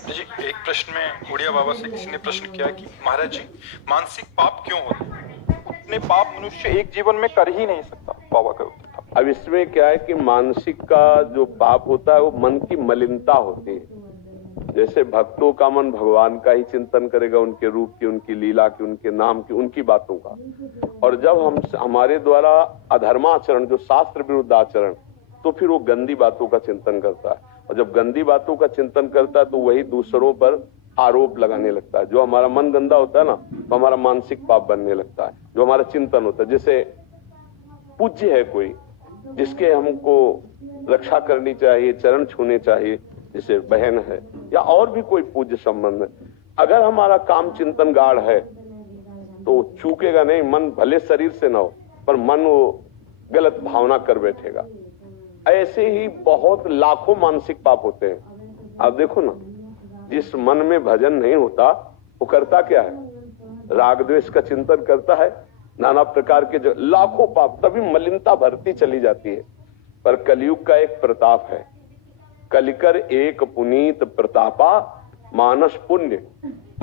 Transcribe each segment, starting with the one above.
जी, एक प्रश्न में उड़िया बाबा से किसी ने प्रश्न किया कि महाराज जी, मानसिक पाप क्यों होते हैं? इतने पाप मनुष्य एक जीवन में कर ही नहीं सकता, बाबा का उत्तर था। अब इसमें क्या है कि मानसिक का जो पाप होता है वो मन की मलिनता होती है। जैसे भक्तों का मन भगवान का ही चिंतन करेगा, उनके रूप की, उनकी लीला की, उनके नाम की, उनकी बातों का। और जब हमारे द्वारा अधर्माचरण, जो शास्त्र विरुद्ध आचरण, तो फिर वो गंदी बातों का चिंतन करता है। और जब गंदी बातों का चिंतन करता है तो वही दूसरों पर आरोप लगाने लगता है। जो हमारा मन गंदा होता है ना, तो हमारा मानसिक पाप बनने लगता है। जो हमारा चिंतन होता है, जैसे पूज्य है कोई जिसके हमको रक्षा करनी चाहिए, चरण छूने चाहिए, जैसे बहन है या और भी कोई पूज्य संबंध है, अगर हमारा काम चिंतन गाढ़ है तो चूकेगा नहीं। मन भले शरीर से ना हो, पर मन वो गलत भावना कर बैठेगा। ऐसे ही बहुत लाखों मानसिक पाप होते हैं। आप देखो ना, जिस मन में भजन नहीं होता वो करता क्या है? राग द्वेष का चिंतन करता है, नाना प्रकार के जो लाखों पाप, तभी मलिनता भरती चली जाती है। पर कलयुग का एक प्रताप है, कलिकर एक पुनीत प्रतापा, मानस पुण्य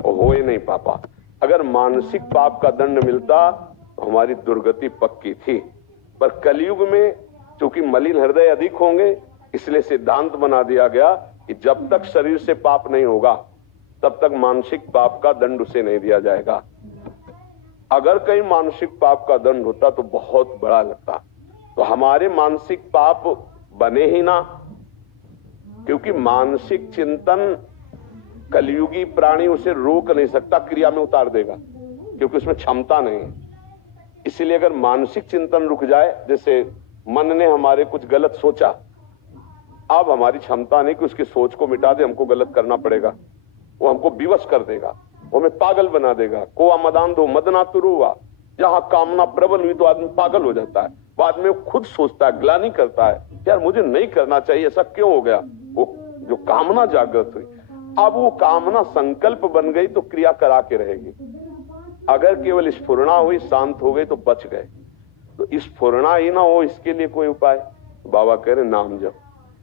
हो नहीं पापा। अगर मानसिक पाप का दंड मिलता तो हमारी दुर्गति पक्की थी। पर कलयुग में चूंकि मलिन हृदय अधिक होंगे, इसलिए सिद्धांत बना दिया गया कि जब तक शरीर से पाप नहीं होगा तब तक मानसिक पाप का दंड उसे नहीं दिया जाएगा। अगर कहीं मानसिक पाप का दंड होता तो बहुत बड़ा लगता। तो हमारे मानसिक पाप बने ही ना, क्योंकि मानसिक चिंतन कलयुगी प्राणी उसे रोक नहीं सकता, क्रिया में उतार देगा, क्योंकि उसमें क्षमता नहीं है। इसलिए अगर मानसिक चिंतन रुक जाए, जैसे मन ने हमारे कुछ गलत सोचा, अब हमारी क्षमता नहीं कि उसकी सोच को मिटा दे, हमको गलत करना पड़ेगा। वो हमको विवश कर देगा, वो हमें पागल बना देगा। कोआ मदान दो मदना तुरु हुआ, जहां कामना प्रबल हुई तो आदमी पागल हो जाता है। बाद में वो खुद सोचता है, ग्लानि करता है, यार मुझे नहीं करना चाहिए, ऐसा क्यों हो गया। वो जो कामना जागृत हुई, अब वो कामना संकल्प बन गई तो क्रिया करा के रहेगी। अगर केवल स्फुरणा हुई, शांत हो गई तो बच गए। तो स्फुरणा ही ना हो, इसके लिए कोई उपाय? बाबा कह रहे नाम जप।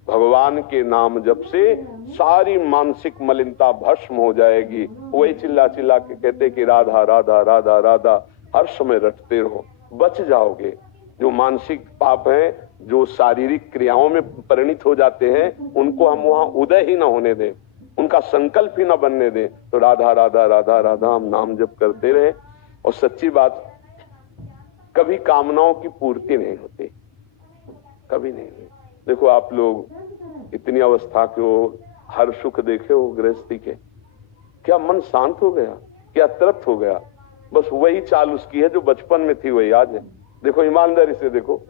भगवान के नाम जप से सारी मानसिक मलिनता भस्म हो जाएगी। वही चिल्ला चिल्ला के कहते कि राधा राधा राधा राधा हर समय रटते रहो, बच जाओगे। जो मानसिक पाप हैं, जो शारीरिक क्रियाओं में परिणित हो जाते हैं, उनको हम वहां उदय ही ना होने दें, उनका संकल्प ही ना बनने दें। तो राधा राधा राधा राधा हम नाम जप करते रहे। और सच्ची बात, कभी कामनाओं की पूर्ति नहीं होती, कभी नहीं हुई। देखो आप लोग इतनी अवस्था के हो, हर सुख देखे हो गृहस्थी के, क्या मन शांत हो गया, क्या तृप्त हो गया? बस वही चाल उसकी है जो बचपन में थी, वही आज है। देखो ईमानदारी से देखो,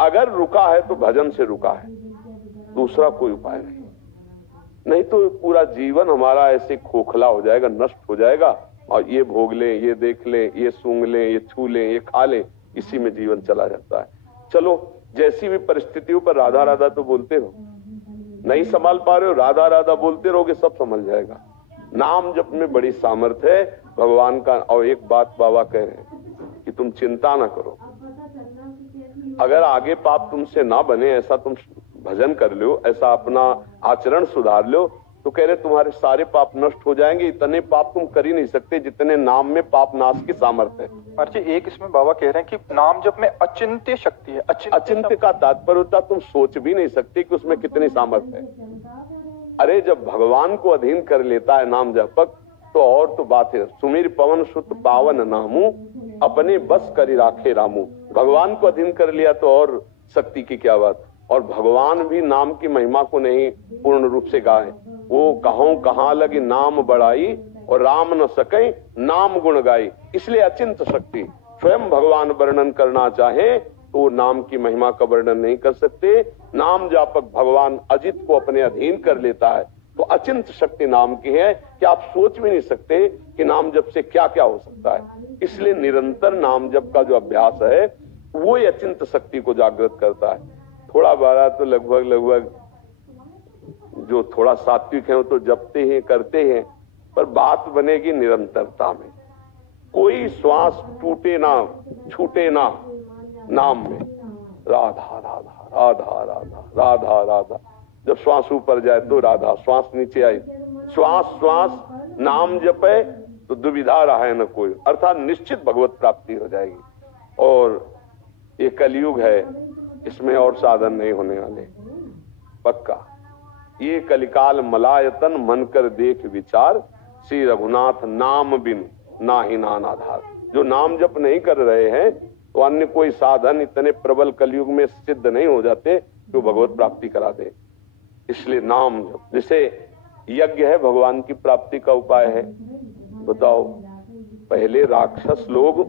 अगर रुका है तो भजन से रुका है, दूसरा कोई उपाय नहीं तो पूरा जीवन हमारा ऐसे खोखला हो जाएगा, नष्ट हो जाएगा। और ये भोग लें, ये देख लें, ये सूंघ लें, ये छू लें, ये खा लें, इसी में जीवन चला जाता है। चलो, जैसी भी परिस्थितियों पर राधा राधा तो बोलते रहो। नहीं संभाल पा रहे हो, राधा राधा बोलते रहोगे, सब संभल जाएगा। नाम जप में बड़ी सामर्थ्य है भगवान का। और एक बात बाबा कह रहे हैं कि तुम चिंता ना करो, अगर आगे पाप तुमसे ना बने, ऐसा तुम भजन कर लो, ऐसा अपना आचरण सुधार लो, तो कह रहे तुम्हारे सारे पाप नष्ट हो जाएंगे। इतने पाप तुम कर ही नहीं सकते जितने नाम में पाप नाश की सामर्थ्य है। अर्जी, एक इसमें बाबा कह रहे हैं कि नाम जप में अचिंत्य शक्ति है। अचिंत्य का तात्पर्य होता तुम सोच भी नहीं सकते कि उसमें कितनी सामर्थ्य है। अरे जब भगवान को अधीन कर लेता है नाम जपक, तो और तो बात है। सुमीर पवन सुत पावन नामू, अपने बस करी राखे रामू। भगवान को अधीन कर लिया तो और शक्ति की क्या बात। और भगवान भी नाम की महिमा को नहीं पूर्ण रूप से गाए। वो कहो कहाँ लगी नाम बढ़ाई, और राम न सके नाम गुण गाई। इसलिए अचिंत शक्ति। स्वयं भगवान वर्णन करना चाहे तो नाम की महिमा का वर्णन नहीं कर सकते। नाम जापक भगवान अजित को अपने अधीन कर लेता है। तो अचिंत शक्ति नाम की है कि आप सोच भी नहीं सकते कि नाम जप से क्या क्या हो सकता है। इसलिए निरंतर नाम जप का जो अभ्यास है वो ही अचिंत शक्ति को जागृत करता है। थोड़ा बारा तो लगभग जो थोड़ा सात्विक है वो तो जपते हैं, करते हैं, पर बात बनेगी निरंतरता में। कोई श्वास टूटे ना, छूटे ना नाम में। राधा राधा राधा राधा राधा राधा। जब श्वास ऊपर जाए तो राधा, श्वास नीचे आई, श्वास श्वास नाम जपे तो दुविधा रहा है न कोई, अर्थात निश्चित भगवत प्राप्ति हो जाएगी। और ये कलयुग है, इसमें और साधन नहीं होने वाले, पक्का। ये कलिकाल मलायतन मन कर देख विचार, श्री रघुनाथ नाम बिन नाही नान आधार। जो नाम जप नहीं कर रहे हैं तो अन्य कोई साधन इतने प्रबल कलयुग में सिद्ध नहीं हो जाते जो भगवत प्राप्ति करा दे। इसलिए नाम जप, जैसे यज्ञ है भगवान की प्राप्ति का उपाय है। बताओ, पहले राक्षस लोग